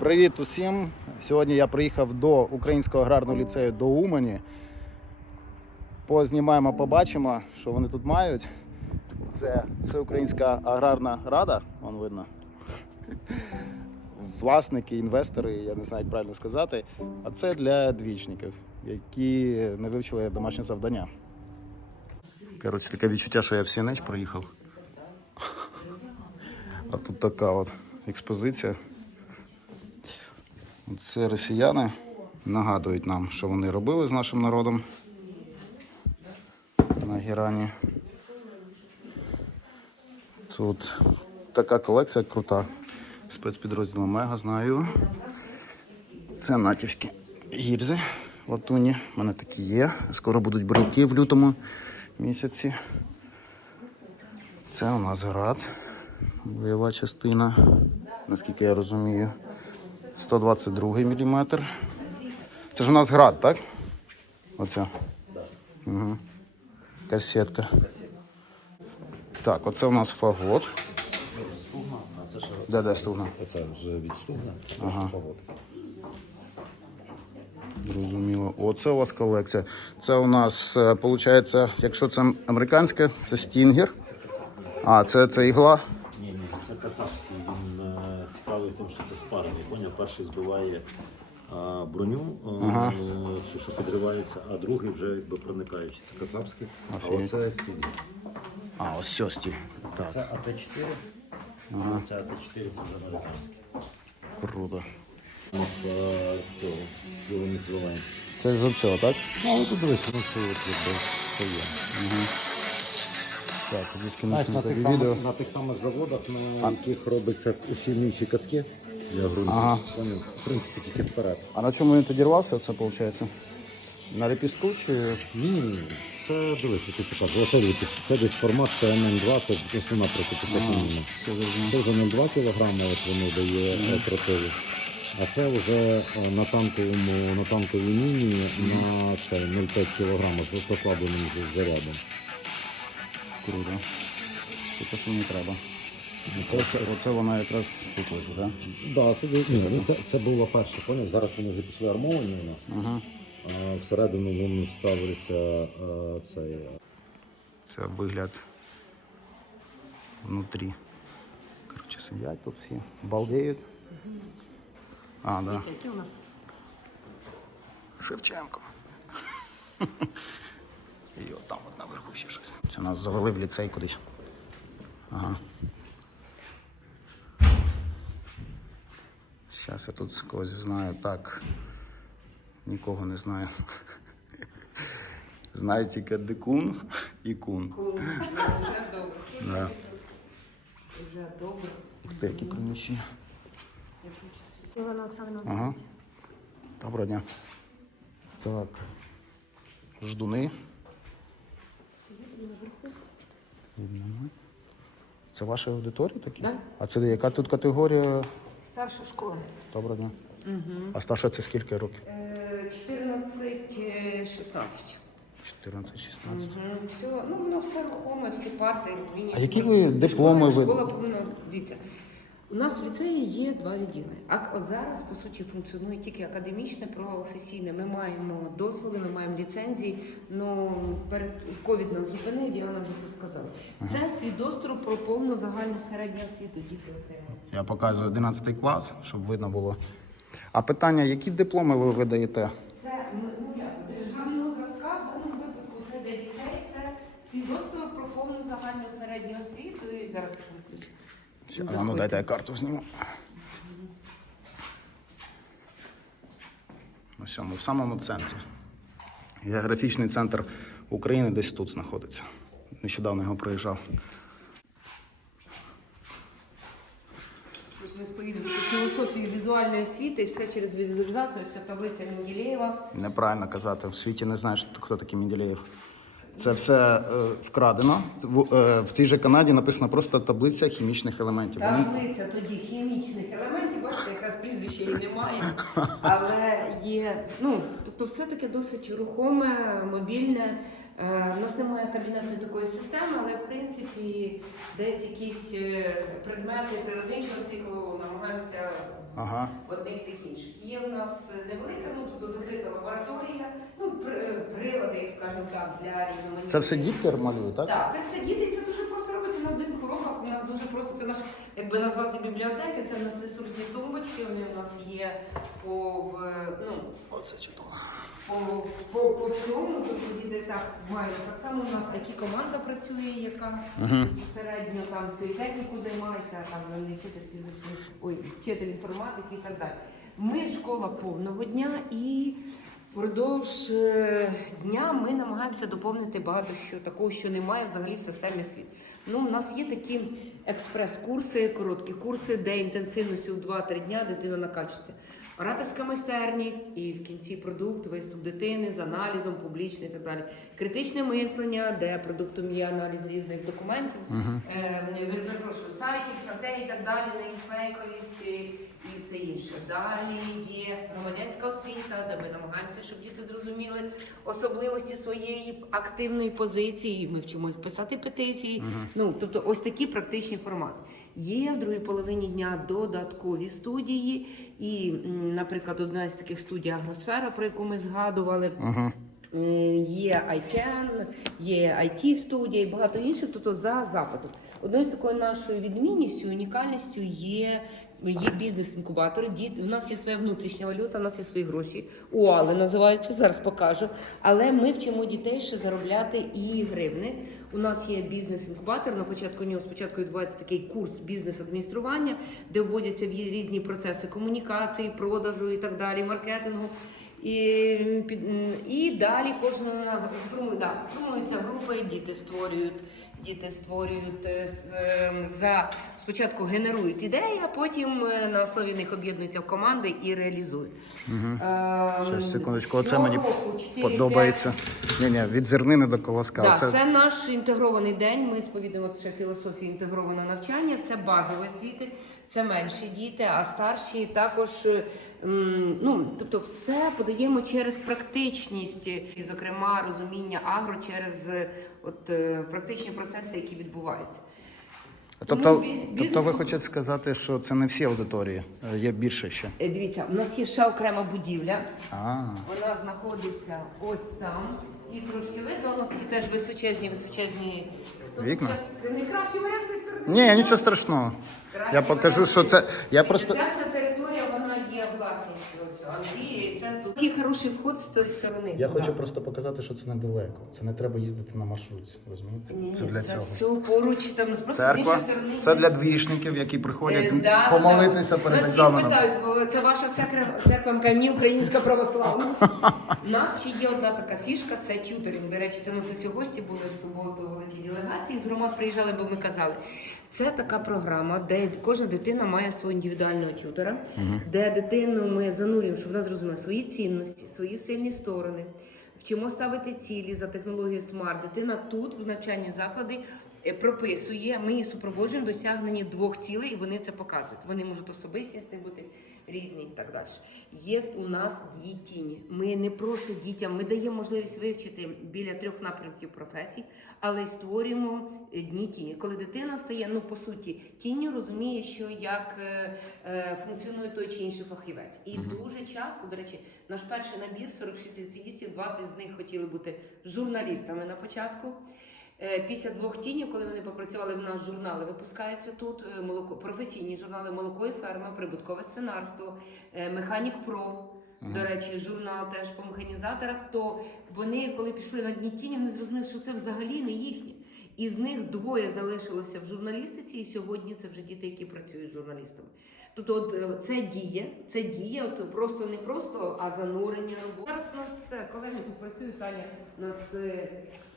Привіт усім! Сьогодні я приїхав до Українського аграрного ліцею до Умані. Познімаємо, побачимо, що вони тут мають. Це Всеукраїнська аграрна рада, вон видно. Власники, інвестори, я не знаю, як правильно сказати. А це для двічників, які не вивчили домашнє завдання. Коротше, таке відчуття, що я в Сінеч приїхав. А тут така от експозиція. Це росіяни нагадують нам, що вони робили з нашим народом на Герані. Тут така колекція крута. Спецпідрозділ Мега знаю. Це натівські гірзи латуні. У мене такі є. Скоро будуть брелки в лютому місяці. Це у нас град. Бойова частина, наскільки я розумію. 122 мм. Це ж у нас град, так? Оце. Угу. Касетка. Так, оце у нас фагот. Стугна, а це ще Де де стугна? оце вже від стугна. Ага. Зрозуміло. Оце у вас колекція. Це у нас, виходить, якщо це американське, це стінгер. А, це, це ігла. Ні, ні, це кацапський. Спарений. Поняв, перший збиває броню, е, цю, що підривається, а другий вже якби проникаючий. Це кацапський, а оце стінгер. А, ось. Так, Це АТ-4, а це АТ-4 це вже американський. круто. Кілометровий. Це з оцього, так? Ну, але тут дивись, воно все, от, все є. Так, тоді Знаєш, скину на тих, самих, на тих самих заводах, на яких робиться ущільнюючі катки для ґрунту. Ага. Поняв? В принципі, тільки вперед. А на чому він підірвався, це виходить? На лепістку чи. Ні. Це дивись, ти. Оце дивись, це десь формат ТМН2, це основна протипіхотна. Це зрозуміло. Це вже 0,2 кг, от воно дає mm тротилу. А це вже о, на танковому, на танковій міні на це 0,5 кг з послабленим зарядом. Круто. Це те, що мені треба. Оце, оце, оце вона якраз тут лежить, так? Да, це, ну, це, це було перше, поняв? Зараз вони вже пішли армовані у нас. Ага. А всередину він ставиться цей. Це вигляд внутрі. Коротше, сидять тут всі, балдеють. А, да. Які у нас Шевченко. І от там от наверху ще щось. Це нас завели в ліцей кудись. Ага. Зараз я тут когось знаю. Так. Нікого не знаю. Знаю тільки дикун і кун. кум вже добре. Да. Вже добре. Ух ти, які приміщення. Івана Оксана Ага. Доброго дня. Так. Ждуни. Це ваша аудиторія такі? Да. А це яка тут категорія? Старша школа. Доброго дня. А старша це скільки років? 14-16. 14-16. Все, ну воно все рухоме, всі парти змінюються. А які ви дипломи ви- Школа повинна, дивіться. У нас в ліцеї є два відділи. А от зараз, по суті, функціонує тільки академічне, професійне. Ми маємо дозволи, ми маємо ліцензії. Ну перед ковід нас зупинив, Діана вже це сказала. Це свідоцтво про повну загальну середню освіту діти отримують. Я показую 11 клас, щоб видно було. А питання, які дипломи ви видаєте? Це ну як державного зразка в даному випадку це для дітей. Це свідоцтво про повну загальну середню освіту. І зараз. Ще- А ну дайте я карту зніму. Ну все, ми в самому центрі. Географічний центр України десь тут знаходиться. Нещодавно його проїжджав. Ми сповідуємо філософію візуальної освіти, все через візуалізацію, все таблиця Менделєєва. Неправильно казати, в світі не знаєш, хто такий Менделєєв. Це все е, вкрадено. В, е, в цій же Канаді написано просто таблиця хімічних елементів. Таблиця тоді хімічних елементів, бачите, якраз прізвища її немає, але є, ну, тобто все таке досить рухоме, мобільне. Е, У нас немає кабінетної такої системи, але в принципі десь якісь е, предмети природничого циклу намагаємося Ага. одних тих інших. Є в нас невелика, ну тобто закрита лабораторія, ну прилади, як скажемо так, для різноманітних. Це все дітки малюють, так? Так, це все діти, це дуже просто робиться на один уроках. У нас дуже просто це наш, якби назвати бібліотеки, це в нас ресурсні тумбочки, вони у нас є по в, ну, Оце чудово. по, по, по тобто діти так мають. Так само у нас it команда працює, яка Мгм. безпосередньо там цією техніку займається, там вони вчитель фізичний, ой, вчитель інформатики і так далі. Ми школа повного дня і впродовж е, дня ми намагаємося доповнити багато що такого, що немає взагалі в системі світ. Ну, у нас є такі експрес-курси, короткі курси, де інтенсивністю в 2-3 дня дитина накачується. Ораторська майстерність і в кінці продукт, виступ дитини з аналізом, публічний і так далі. Критичне мислення, де продуктом є аналіз різних документів, е, перепрошую, сайтів, статей і так далі, нейфейковість і, і все інше. Далі є громадянська освіта, де ми намагаємося, щоб діти зрозуміли особливості своєї активної позиції. Ми вчимо їх писати петиції. Ну тобто, ось такі практичні формати. Є в другій половині дня додаткові студії, і, наприклад, одна з таких студій Агросфера, про яку ми згадували. Угу. Е, Є ICANN, є IT студія і багато інших, тобто за запитом. Одною з такою нашою відмінністю, унікальністю є, є бізнес-інкубатори. У нас є своя внутрішня валюта, у нас є свої гроші. УАЛи називаються, зараз покажу. Але ми вчимо дітей ще заробляти і гривни. У нас є бізнес-інкубатор. На початку нього спочатку відбувається такий курс бізнес-адміністрування, де вводяться в різні процеси комунікації, продажу і так далі, маркетингу. І, і далі кожна да, формується група, і діти створюють. Діти створюють е, ем, за спочатку генерують ідеї, а потім е, на основі них об'єднуються в команди і реалізують. Ем, Щас, секундочку, оце мені щороку 4-5 подобається. Ні, ні, від зернини до колоска. Да, Оце- це наш інтегрований день. Ми сповідуємо ще філософію інтегрованого навчання. Це базові освіти, це менші діти, а старші також. Ну, тобто, все подаємо через практичність, і, зокрема, розуміння агро через е, от, е, практичні процеси, які відбуваються. Тобто, бізнес- тобто ви хочете сказати, що це не всі аудиторії, е, є більше ще. Е, Дивіться, у нас є ще окрема будівля. А, Вона знаходиться ось там. І трошки видно, такі теж височезні, височезні. Вікна? це Не краще варіант. Ні, нічого страшного. Краще Я покажу, що це. Я просто. Ця вся територія, вона є власністю цього і це тут. Є хороший вход з тої сторони. Я туди. хочу просто показати, що це недалеко. Це не треба їздити на маршрутці. Розумієте? Ні, Це для це цього. все поруч, там просто з Церква іншої сторони. це для двішників, які приходять Е, да, помолитися да. перед Нас всіх екзаменом. питають, «О, це ваша церква, церква Ми ні, українська православна. У нас ще є одна така фішка, це тюторинг. До речі, це у нас ось гості були в суботу великі делегації з громад приїжджали, бо ми казали. Це така програма, де кожна дитина має свого індивідуального тютора, де дитину ми занурюємо, щоб вона зрозуміла свої цінності, свої сильні сторони. Вчимо ставити цілі за технологією смарт. Дитина тут в навчальні заклади е, прописує. Ми її супроводжуємо досягнення двох цілей, і вони це показують. Вони можуть особистісні бути різні і так далі. Є у нас дні тіні. Ми не просто дітям, ми даємо можливість вивчити біля трьох напрямків професій, але й створюємо е, дні тіні. Коли дитина стає, ну по суті, тінню розуміє, що як е, е, функціонує той чи інший фахівець. І дуже часто, до речі, наш перший набір 46 ліцеїстів, 20 з них хотіли бути журналістами на початку. Е, Після двох тінів, коли вони попрацювали, в нас журнали випускаються тут. е, Молоко професійні журнали Молоко і ферма, прибуткове свинарство, е, Механік Про. До речі, журнал теж по механізаторах. То вони, коли пішли на дні тіні, вони зрозуміли, що це взагалі не їхнє. І з них двоє залишилося в журналістиці, і сьогодні це вже діти, які працюють журналістами. Тобто, от це діє, це діє, от просто не просто, а занурення роботи. Зараз у нас колеги тут працюють, Таня, у нас,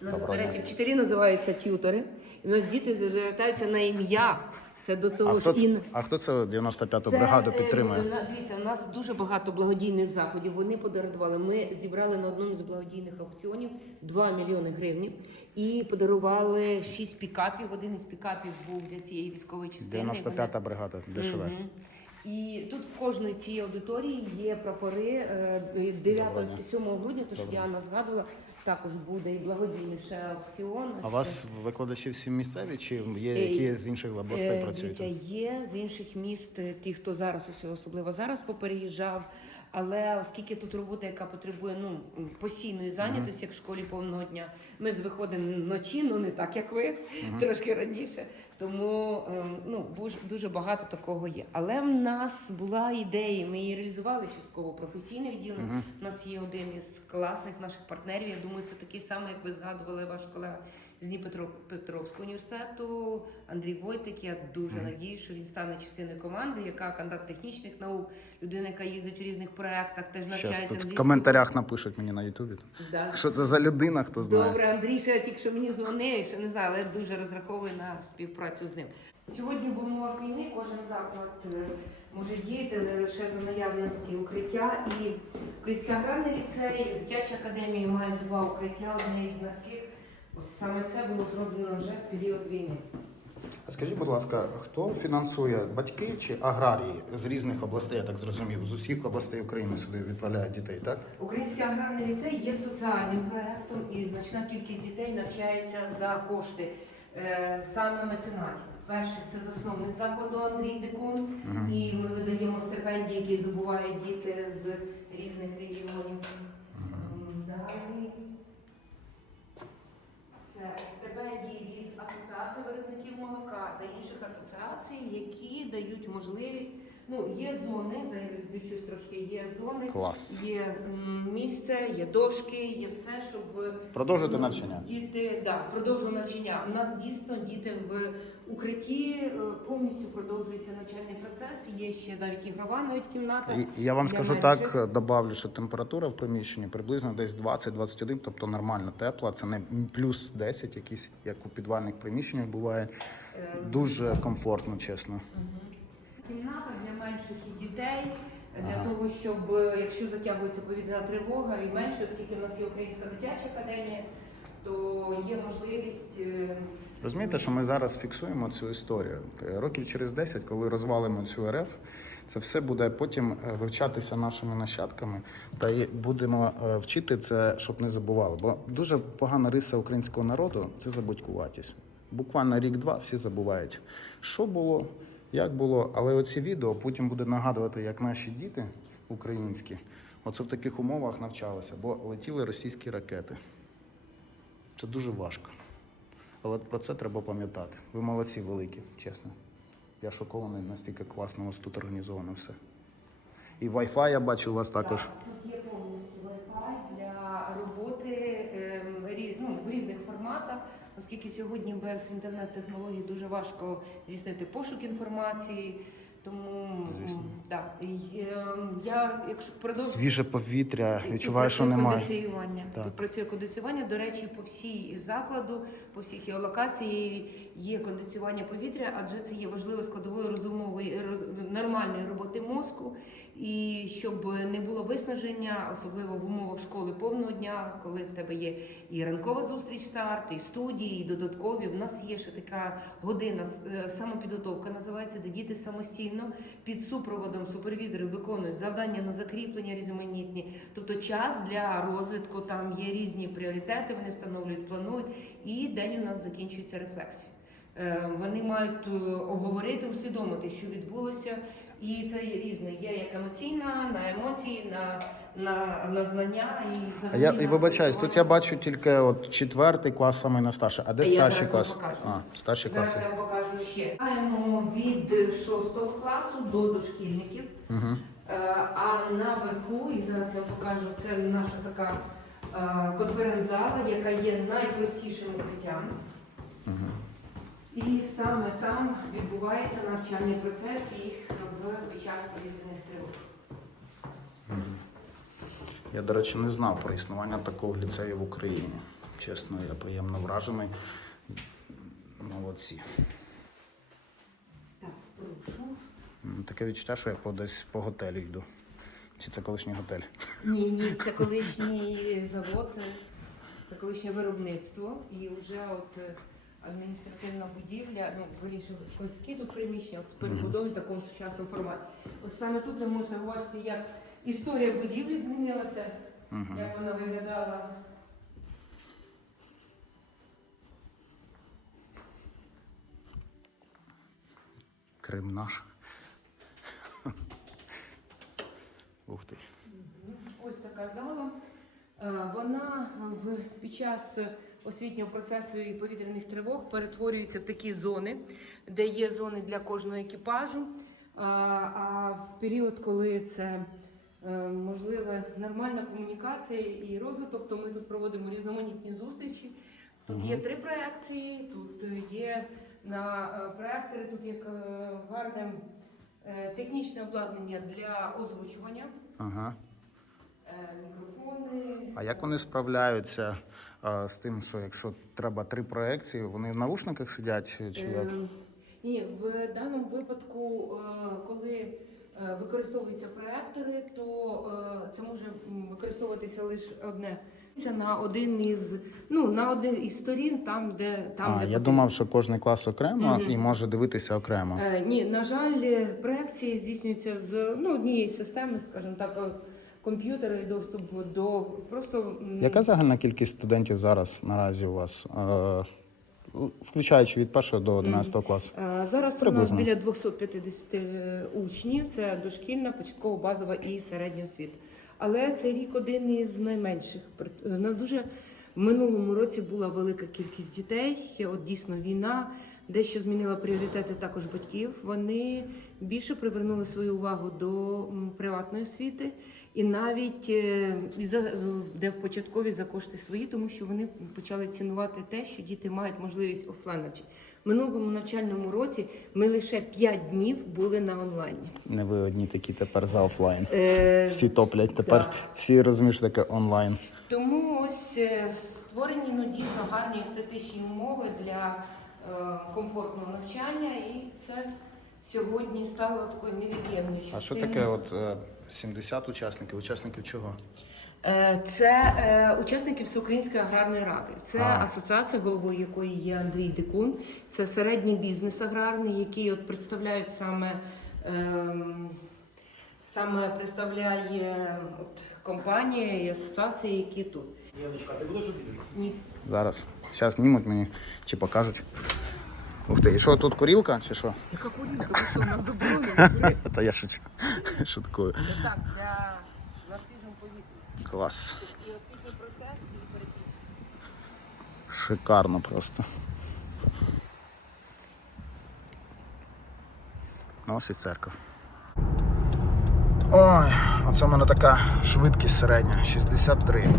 у нас Доброго речі, дня. вчителі називаються тютори, і у нас діти звертаються на ім'я. Це до А того хто, ж це, а хто це 95-ту це, бригаду е, підтримує? на- Дивіться, у нас дуже багато благодійних заходів. Вони подарували. Ми зібрали на одному з благодійних аукціонів 2 мільйони гривень і подарували 6 пікапів. Один із пікапів був для цієї військової частини. 95-та бригада ДШВ. Мгм. І тут в кожної цій аудиторії є прапори е, 9 Доброго дня. 7 грудня, то що Доброго Діана згадувала. Також буде і благодійний ще аукціон. А у вас викладачі всі місцеві чи є які з інших областей Е, працюють? Є з інших міст, е, ті, хто зараз особливо зараз попереїжджав. Але оскільки тут робота, яка потребує ну постійної зайнятості, як в школі повного дня, ми виходимо вночі, ну не так як ви, трошки раніше. Тому ем, ну дуже багато такого є. Але в нас була ідея, ми її реалізували частково професійне відділення. У нас є один із класних наших партнерів. Я думаю, це такий самий, як ви згадували, ваш колега з Дніпропетровського університету Андрій Войтик. Я дуже надію, що він стане частиною команди, яка кандидат технічних наук, людина, яка їздить в різних проектах, теж Щас тут в коментарях напишуть мені на Ютубі. Да. Що це за людина, хто знає? Добре, Андрій ще тільки що мені дзвонив, ще не знаю, але я дуже розраховую на співпрацю з ним. Сьогодні в умовах війни кожен заклад е, може діяти не лише за наявності укриття. І Український аграрний ліцей, дитяча академія мають два укриття. Одне із яких ось саме це було зроблено вже в період війни. А скажіть, будь ласка, хто фінансує батьки чи аграрії з різних областей, я так зрозумів, з усіх областей України сюди відправляють дітей, так? Український аграрний ліцей є соціальним проектом, і значна кількість дітей навчається за кошти е, саме меценатів. Перший це засновник закладу Андрій Дикун, і ми видаємо стипендії, які здобувають діти з різних регіонів. М, Далі це стипендії від асоціації виробників молока та інших асоціацій, які дають можливість. Ну, є зони, де я трошки, є зони, Клас. є м, місце, є дошки, є все, щоб Продовжити ну, навчання. Діти, да, продовжили навчання. У нас дійсно діти в укритті е, повністю продовжується навчальний процес. Є ще навіть ігрова навіть кімната. І і я вам для скажу менших. так, добавлю, що температура в приміщенні приблизно десь 20-21, тобто нормально тепла. Це не плюс 10 якісь, як у підвальних приміщеннях буває. Е, Дуже комфортно, чесно. Кімната для менших і дітей. Для Ага. того, щоб е, якщо затягується повітряна тривога і менше, оскільки в нас є Українська дитяча академія, то є можливість е, Розумієте, що ми зараз фіксуємо цю історію. Е, Років через 10, коли розвалимо цю РФ, це все буде потім вивчатися нашими нащадками, та й будемо вчити це, щоб не забували. Бо дуже погана риса українського народу це забудькуватість. Буквально рік-два всі забувають, що було, як було. Але оці відео потім буде нагадувати, як наші діти українські, оце в таких умовах навчалися, бо летіли російські ракети. Це дуже важко. Але про це треба пам'ятати. Ви молодці великі, чесно. Я шокований, настільки класно у вас тут організовано все. І Wi-Fi я бачу у вас також. Так, тут є повністю Wi-Fi для роботи ем, рі- ну, в різних форматах, оскільки сьогодні без інтернет-технологій дуже важко здійснити пошук інформації. Тому Звісно. да, і, ем, я, якщо продовжувати. Свіже повітря, відчуваю, що немає. кондиціювання. Так. Тут працює кондиціювання. До речі, по всій закладу, по всіх його локації є кондиціювання повітря, адже це є важливою складовою розумової роз- нормальної роботи мозку. І щоб не було виснаження, особливо в умовах школи повного дня, коли в тебе є і ранкова зустріч старт, і студії, і додаткові. В нас є ще така година е, самопідготовка, називається, де діти самостійно під супроводом супервізорів виконують завдання на закріплення різноманітні. Тобто час для розвитку, там є різні пріоритети, вони встановлюють, планують, і день у нас закінчується рефлексія. Е, Вони мають е, обговорити, усвідомити, що відбулося, і це є різне. Є як емоційна, на емоції, на, на, на знання і А я і вибачаюсь, тут я бачу тільки от четвертий клас, самий найстарший. А де я старший зараз клас? вам покажу. А, старші Зараз класи. я вам покажу ще. Маємо від 6 класу до дошкільників. Угу. А наверху, і зараз я вам покажу, це наша така е, конференц-зала, яка є найпростішим укриттям. І саме там відбувається навчальний процес їх в під час повітряних тривог. Я, до речі, не знав про існування такого ліцею в Україні. Чесно, я приємно вражений. Молодці. Так, прошу. Таке відчуття, що я по десь по готелі йду. Чи це колишній готель? Ні, ні, це колишній завод, це колишнє виробництво, і вже от е, адміністративна будівля, ну вирішили складські до приміщення, от перебудовані в такому сучасному форматі. Ось саме тут ви можете бачити, як історія будівлі змінилася, як вона виглядала. Крим наш. Ух ти. Ось така зала. Е, вона в, під час освітнього процесу і повітряних тривог перетворюється в такі зони, де є зони для кожного екіпажу. А, в період, коли це е, можливе нормальна комунікація і розвиток, то ми тут проводимо різноманітні зустрічі. Тут є три проекції, тут е, є на е, проектори, тут є гарне технічне обладнання для озвучування. Ага. Мікрофони. А як вони справляються з тим, що якщо треба три проекції, вони в наушниках сидять чи як? Е, Ні, в даному випадку, е, коли е, використовуються проектори, то це може використовуватися лише одне. Це на один із ну на один із сторін, там де там А, де я потрібно. думав, що кожен клас окремо Мгм. і може дивитися окремо. Е, ні, на жаль, проекції здійснюються з ну однієї системи, скажімо так, комп'ютера і доступ до просто Яка загальна кількість студентів зараз наразі у вас? Е, включаючи від 1 до 11 класу? Е, Зараз Приблизно. у нас біля 250 е, учнів. Це дошкільна, початкова, базова і середня освіта. Але цей рік один із найменших. У нас дуже в минулому році була велика кількість дітей. От дійсно війна дещо змінила пріоритети також батьків. Вони більше привернули свою увагу до приватної освіти. І навіть е, е, де в початкові за кошти свої, тому що вони почали цінувати те, що діти мають можливість офлайн навчання. В минулому навчальному році ми лише 5 днів були на онлайні. Не ви одні такі тепер за офлайн. Е, Всі топлять тепер, да. всі розуміють, що таке онлайн. Тому ось е, створені ну, дійсно гарні естетичні умови для е, комфортного навчання, і це сьогодні стало такою невід'ємною частиною. А що таке от е, 70 учасників? Учасників чого? Е, Це е, учасники Всеукраїнської аграрної ради. Це А. асоціація, головою якої є Андрій Дикун. Це середній бізнес аграрний, який от представляють саме. ем, Саме представляє от компанія і асоціації, які тут. Яночка, ти будеш обідати? Ні. Зараз. Зараз знімуть мені чи покажуть. Ух ти, і що тут курілка чи що? Яка курінка, ти що на заборонено? Та я шучу. Шуткую. Це так, для на свіжому повітрі. Клас. І освітній процес, і перекіс. Шикарно просто. Ну, ось і церква. Ой, оце в мене така швидкість середня 63.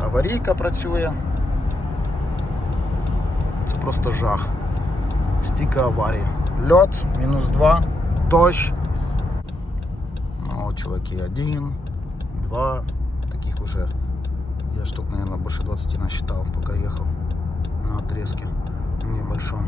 Аварійка працює. Це просто жах. Стільки аварій. Льот, мінус 2, дощ. Ну, от, чуваки, один, два, таких уже я штук, наверное, больше 20 насчитал, пока ехал на отрезке небольшом.